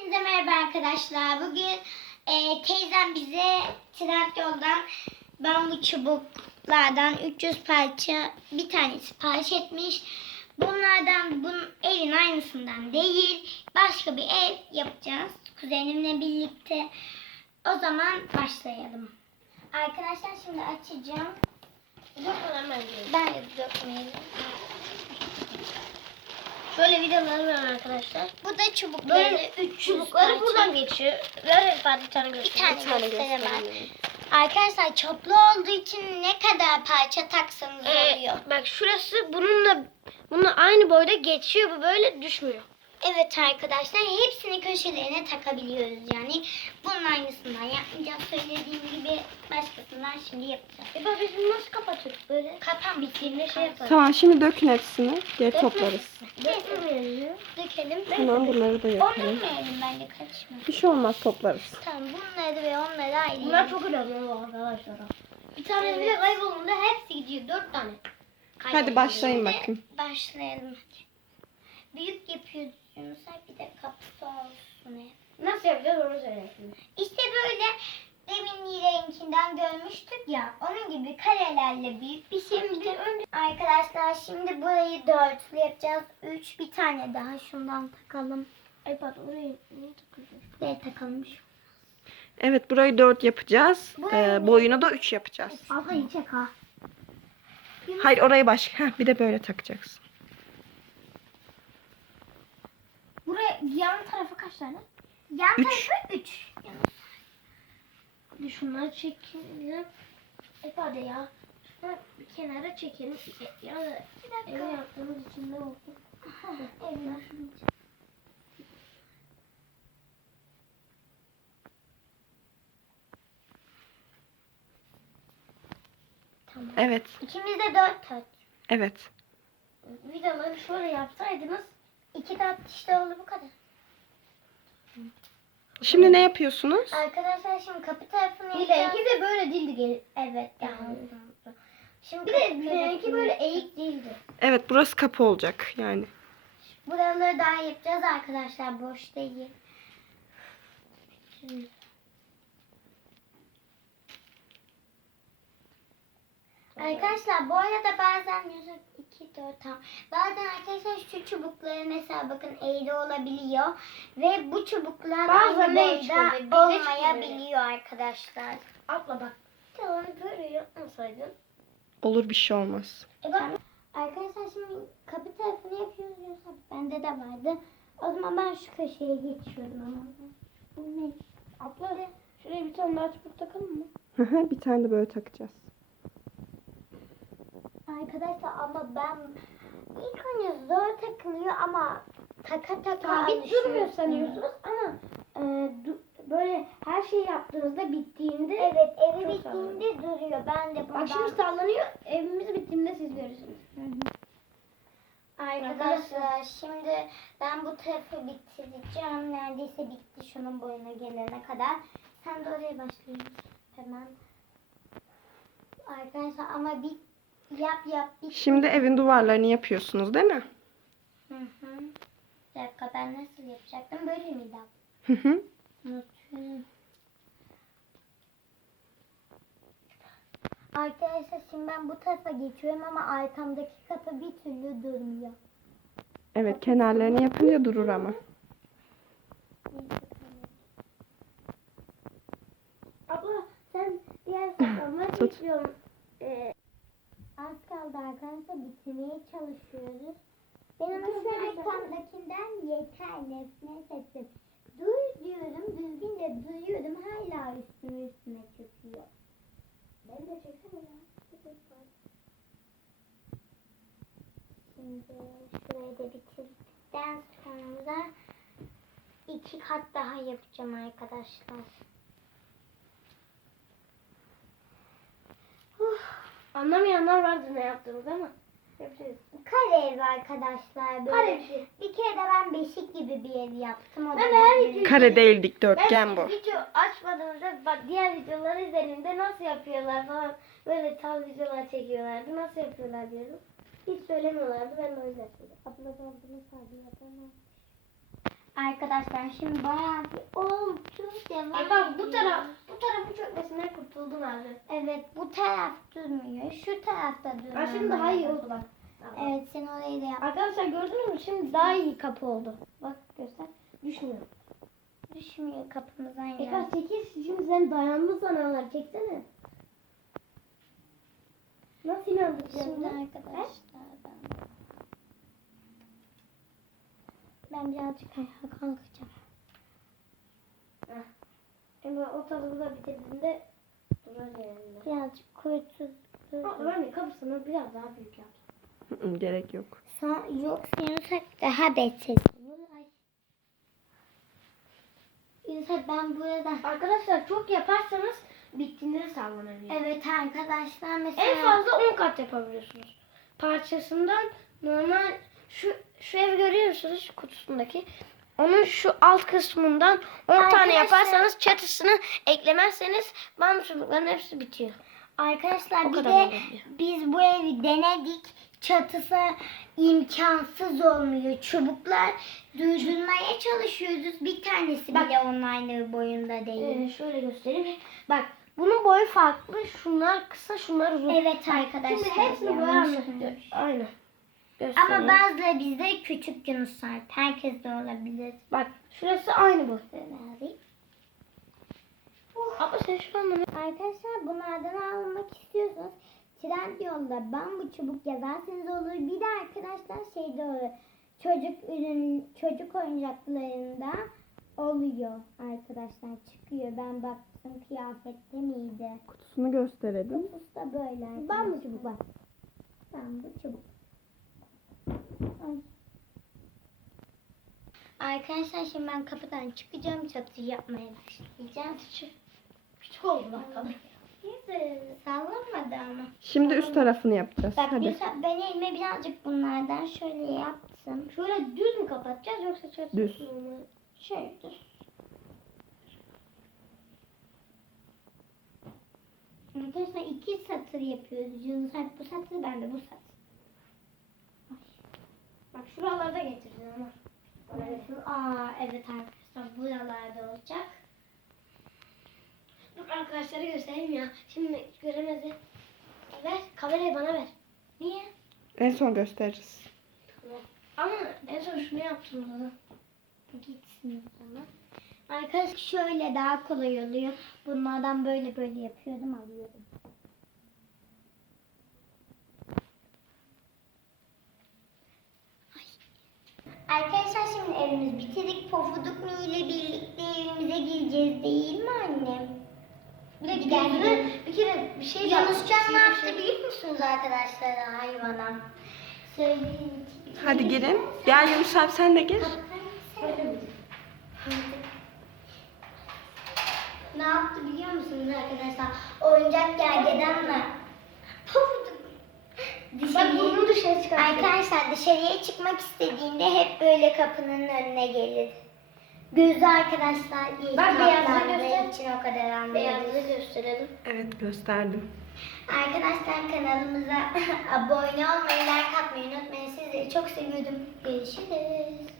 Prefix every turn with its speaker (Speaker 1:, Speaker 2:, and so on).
Speaker 1: Hepinize merhaba arkadaşlar. Bugün teyzem bize Trendyol'dan bambu çubuklardan 300 parça bir tane sipariş etmiş. Bunlardan bunun evin aynısından değil, başka bir ev yapacağız kuzenimle birlikte. O zaman başlayalım. Arkadaşlar şimdi açacağım. Ben de dökmeyelim.
Speaker 2: Şöyle videoları var arkadaşlar.
Speaker 1: Bu da çubukları.
Speaker 2: Böyle
Speaker 1: 300
Speaker 2: çubukları
Speaker 1: parça.
Speaker 2: buradan geçiyor. Ver bir tane
Speaker 1: Bir
Speaker 2: göstereyim.
Speaker 1: tane gösteremem. Arkadaşlar çoklu olduğu için ne kadar parça taksanız oluyor.
Speaker 2: Bak şurası bununla aynı boyda geçiyor, bu böyle düşmüyor.
Speaker 1: Evet arkadaşlar, hepsini köşelerine takabiliyoruz yani. Bunun aynısından yapmayacağız. Söylediğim gibi başkasından şimdi yapacağız.
Speaker 2: Bak biz bunu nasıl kapatıyoruz böyle?
Speaker 1: Kapan
Speaker 2: Bittiğinde şey yaparız.
Speaker 3: Tamam, şimdi dökün hepsini. Geri toplarız.
Speaker 2: Dökmeyelim.
Speaker 1: Dökelim.
Speaker 3: Tamam, bunları da
Speaker 1: Onu
Speaker 3: yapalım.
Speaker 1: dökmeyelim, bence karışma.
Speaker 3: Bir şey olmaz, toplarız.
Speaker 1: Tamam, bunları ve onları ayrı.
Speaker 2: Bunlar çok önemli arkadaşlar. Bir tane
Speaker 1: Evet.
Speaker 2: bile kaybolduğunda hepsi gidiyor. 4 tane.
Speaker 3: Hadi başlayın bakın.
Speaker 1: Başlayalım hadi. Büyük yapıyoruz Yunus'a, bir de kapısı olsun hep.
Speaker 2: Nasıl yapacağız onu söyle şimdi.
Speaker 1: İşte böyle demin Nilay'ınkinden görmüştük ya. Onun gibi karelerle büyük bir şey. Arkadaşlar şimdi burayı dörtlü yapacağız. 3 bir tane daha şundan takalım.
Speaker 2: Ay pardon, oraya niye takıyorsun?
Speaker 1: Buraya takalım şu.
Speaker 3: Evet, burayı 4 yapacağız. Boyunu da 3 yapacağız.
Speaker 1: Abla yiyecek ha.
Speaker 3: Hayır, orayı başka. Heh, bir de böyle takacaksın.
Speaker 2: Buraya yan tarafı kaç tane?
Speaker 1: Yan
Speaker 3: Üç.
Speaker 1: tarafı 3.
Speaker 2: Şunları çekelim. Pardon ya. Şunları bir kenara çekelim. Ya da
Speaker 1: Bir dakika.
Speaker 2: ev yaptığımız için ne oldu?
Speaker 1: Evet. Tamam.
Speaker 3: Evet,
Speaker 1: İkimiz de 4 taş.
Speaker 3: evet.
Speaker 2: Vidaları şöyle yapsaydınız.
Speaker 1: 2 tat işte oldu, bu kadar.
Speaker 3: Şimdi ne yapıyorsunuz?
Speaker 1: Arkadaşlar şimdi kapı tarafını
Speaker 2: Bir de
Speaker 1: yapacağız.
Speaker 2: iki de böyle değildi gelin.
Speaker 1: Evet yani. Şimdi
Speaker 2: Bir
Speaker 1: kapı
Speaker 2: de benimki
Speaker 1: tarafını
Speaker 2: böyle
Speaker 1: yapacağız.
Speaker 2: eğik değildi.
Speaker 3: Evet, burası kapı olacak yani.
Speaker 1: Buraları daha yapacağız arkadaşlar, boş değil. Arkadaşlar bu arada bazen 2, 4 tam. Bazen arkadaşlar şu çubukları mesela bakın eğri olabiliyor. Ve bu çubuklar
Speaker 2: Bazen
Speaker 1: aynı
Speaker 2: de hiç
Speaker 1: boyda
Speaker 2: böyle, bir de hiç
Speaker 1: olmayabiliyor arkadaşlar.
Speaker 2: Abla bak. Tamam böyle yapmasaydın.
Speaker 3: Olur, bir şey olmaz.
Speaker 1: Arkadaşlar şimdi kapı tarafını yapıyoruz. Yoksa bende de vardı. O zaman ben şu köşeye geçiyorum ama. Bu ne?
Speaker 2: Abla şuraya bir tane daha çubuk takalım mı?
Speaker 3: Bir tane de böyle takacağız.
Speaker 1: Arkadaşlar ama ben ilk önce zor takılıyor ama taka
Speaker 2: Sabit
Speaker 1: alışıyorsun.
Speaker 2: durmuyor sanıyorsunuz ama böyle her şeyi yaptığınızda bittiğinde
Speaker 1: Evet, evi
Speaker 2: çok
Speaker 1: bittiğinde duruyor. Ben de bundan.
Speaker 2: bak şimdi sallanıyor. Evimiz bittiğinde siz görürsünüz.
Speaker 1: Arkadaşlar şimdi ben bu tarafı bitireceğim. Neredeyse bitti şunun boyuna gelene kadar. Sen de oraya başlıyorsun hemen. Arkadaşlar ama bir yap bit.
Speaker 3: Şimdi evin duvarlarını yapıyorsunuz, değil mi?
Speaker 1: Hı. Bir dakika, ben nasıl yapacaktım? Böyle miydi?
Speaker 3: Hı hı.
Speaker 1: Unutuyorum. Arkadaşlar şimdi ben bu tarafa geçiyorum ama arkamdaki kapı bir türlü durmuyor.
Speaker 3: Evet, kenarlarını yapınca durur ama.
Speaker 2: Abla sen diğer saklanmak
Speaker 3: Tut.
Speaker 2: istiyorum.
Speaker 1: Az kaldı arkadaşlar, bitirmeye çalışıyoruz. Ben ama şu arkamdakinden yeter, nefret ettim. Dur diyorum, düzgün de duruyorum, hala üstüme çöküyor.
Speaker 2: Ben de çeksene ya.
Speaker 1: Şimdi şurayı da bitirdikten sonra 2 kat daha yapacağım arkadaşlar.
Speaker 2: Anlamayanlar vardı ne yaptığımızı ama yapacağız.
Speaker 1: Kare ev arkadaşlar böyle.
Speaker 2: Kare bir şey.
Speaker 1: Bir kere de ben beşik gibi bir ev yaptım. O da
Speaker 2: Ben her
Speaker 1: böyle.
Speaker 2: videoyu-
Speaker 3: Kare değil, dikdörtgen bu.
Speaker 2: Video açmadığımızda bak diğer videoları izlediğimde nasıl yapıyorlar falan böyle tarz videolar çekiyorlardı. Nasıl yapıyorlar diyorum. Hiç söylemiyorlardı, ben de o yüzden söyledim.
Speaker 1: Abla ben bunu sadece yapamam. Arkadaşlar şimdi bayağı bir oldu. Devam
Speaker 2: Bak bu
Speaker 1: ediyoruz.
Speaker 2: tarafın çökmesinden kurtuldun abi.
Speaker 1: Evet bu taraf durmuyor. Şu tarafta durmuyor.
Speaker 2: Şimdi daha iyi oldu bak.
Speaker 1: Evet sen orayı da yap.
Speaker 2: Arkadaşlar gördünüz mü? Şimdi daha iyi kapı oldu. Bak göster. Düşmüyor.
Speaker 1: Düşmüyor kapımızdan ya.
Speaker 2: Ekar çekil. Şimdi sen dayanmış sanalar. Çeksene. Nasıl inandıracağız?
Speaker 1: Şimdi
Speaker 2: bunu?
Speaker 1: arkadaşlar ben birazcık ayağa kalkacağım.
Speaker 2: Şimdi o tarafı da bitirdiğinde duracağız yerinde.
Speaker 1: Birazcık kuytusuz.
Speaker 2: Öğrenci kapısını biraz daha büyük yap.
Speaker 3: Gerek yok.
Speaker 1: Yok Yunus'a daha beter. Yunus'a ben burada.
Speaker 2: Arkadaşlar çok yaparsanız bittiğinde sallanabilir.
Speaker 1: Evet arkadaşlar mesela.
Speaker 2: En fazla 10 kat yapabiliyorsunuz. Parçasından normal şu ev görüyor musunuz şu kutusundaki? Onun şu alt kısmından 10 tane
Speaker 1: Arkadaşlar-
Speaker 2: yaparsanız çatısını eklemezseniz bambu çubukların hepsi bitiyor.
Speaker 1: Arkadaşlar
Speaker 2: O
Speaker 1: bir
Speaker 2: kadar
Speaker 1: de
Speaker 2: olabiliyor.
Speaker 1: biz bu evi denedik. Çatısı imkansız olmuyor. Çubuklar durdurmaya çalışıyoruz. Bir tanesi
Speaker 2: Bak.
Speaker 1: bile onun aynı boyunda değil.
Speaker 2: Şöyle göstereyim. Bak bunun boyu farklı. Şunlar kısa, şunlar uzun.
Speaker 1: Evet arkadaşlar.
Speaker 2: Şimdi hepsini böyle
Speaker 1: yanlış
Speaker 2: anlatıyor.
Speaker 1: söylemiş.
Speaker 2: Aynen.
Speaker 1: Ama
Speaker 2: Göstereyim.
Speaker 1: bazıları bizde küçük Yunuslar. Herkes de olabilir.
Speaker 2: Bak şurası aynı bu.
Speaker 1: Böyle.
Speaker 2: Ama sen şuradan bana...
Speaker 1: Arkadaşlar bunlardan almak istiyorsanız Trendyol'da bambu çubuk yazarsanız olur. Bir de arkadaşlar şeyde olur. Çocuk oyuncaklarında oluyor arkadaşlar. Çıkıyor. Ben baktım kıyafette miydi?
Speaker 3: Kutusunu gösterelim.
Speaker 1: Kutusu da böyle arkadaşlar.
Speaker 2: Bambu çubuk bak.
Speaker 1: Bambu çubuk. Ay. Arkadaşlar şimdi ben kapıdan çıkacağım. Çatıyı yapmaya başlayacağım.
Speaker 2: Küçük oldu lan kadın.
Speaker 1: Sallamadı ama.
Speaker 3: Şimdi üst tarafını yapacağız.
Speaker 1: Bak
Speaker 3: Hadi.
Speaker 1: ben elime birazcık bunlardan şöyle yaptım.
Speaker 2: Şöyle düz mü kapatacağız yoksa şöyle...
Speaker 3: Düz.
Speaker 1: Şöyle dur. Arkadaşlar iki satır yapıyoruz. Yunus hep bu satır, ben de bu satır.
Speaker 2: Bak şuralarda getireceğim ama.
Speaker 1: Evet arkadaşlar buralarda olacak.
Speaker 2: Dur arkadaşlara göstereyim ya. Şimdi göremezler. Ver kamerayı bana ver.
Speaker 1: Niye?
Speaker 3: En son gösteririz.
Speaker 2: Ama en son şunu yaptım o zaman.
Speaker 1: Gitsin o zaman. Arkadaşlar şöyle daha kolay oluyor. Bunlardan böyle böyle yapıyorum, alıyorum. Arkadaşlar şimdi evimiz bitirdik. Pofuduklu ile birlikte evimize gireceğiz değil mi annem?
Speaker 2: Bir de
Speaker 1: gidelim.
Speaker 2: bir kere bir şey
Speaker 1: Yunuscan ne yaptı biliyor musunuz arkadaşlar hayvana? Söyleyeyim.
Speaker 3: Hadi girin. Gel Yunus abi sen de gir.
Speaker 1: Ne yaptı biliyor musunuz arkadaşlar? Oyuncak gergedanla pofuduk
Speaker 2: Bak bunu dışarı çıkartıyor.
Speaker 1: arkadaşlar dışarıya çıkmak istediğinde hep böyle kapının önüne gelir. Gözü arkadaşlar iyi
Speaker 2: Bak, beyazını
Speaker 1: kaplandığı
Speaker 2: göster.
Speaker 1: için o kadar anlıyoruz.
Speaker 2: Beyazlığı gösterelim.
Speaker 3: Evet gösterdim.
Speaker 1: Arkadaşlar kanalımıza abone olmayı, like atmayı unutmayın. Sizleri çok seviyordum. Görüşürüz.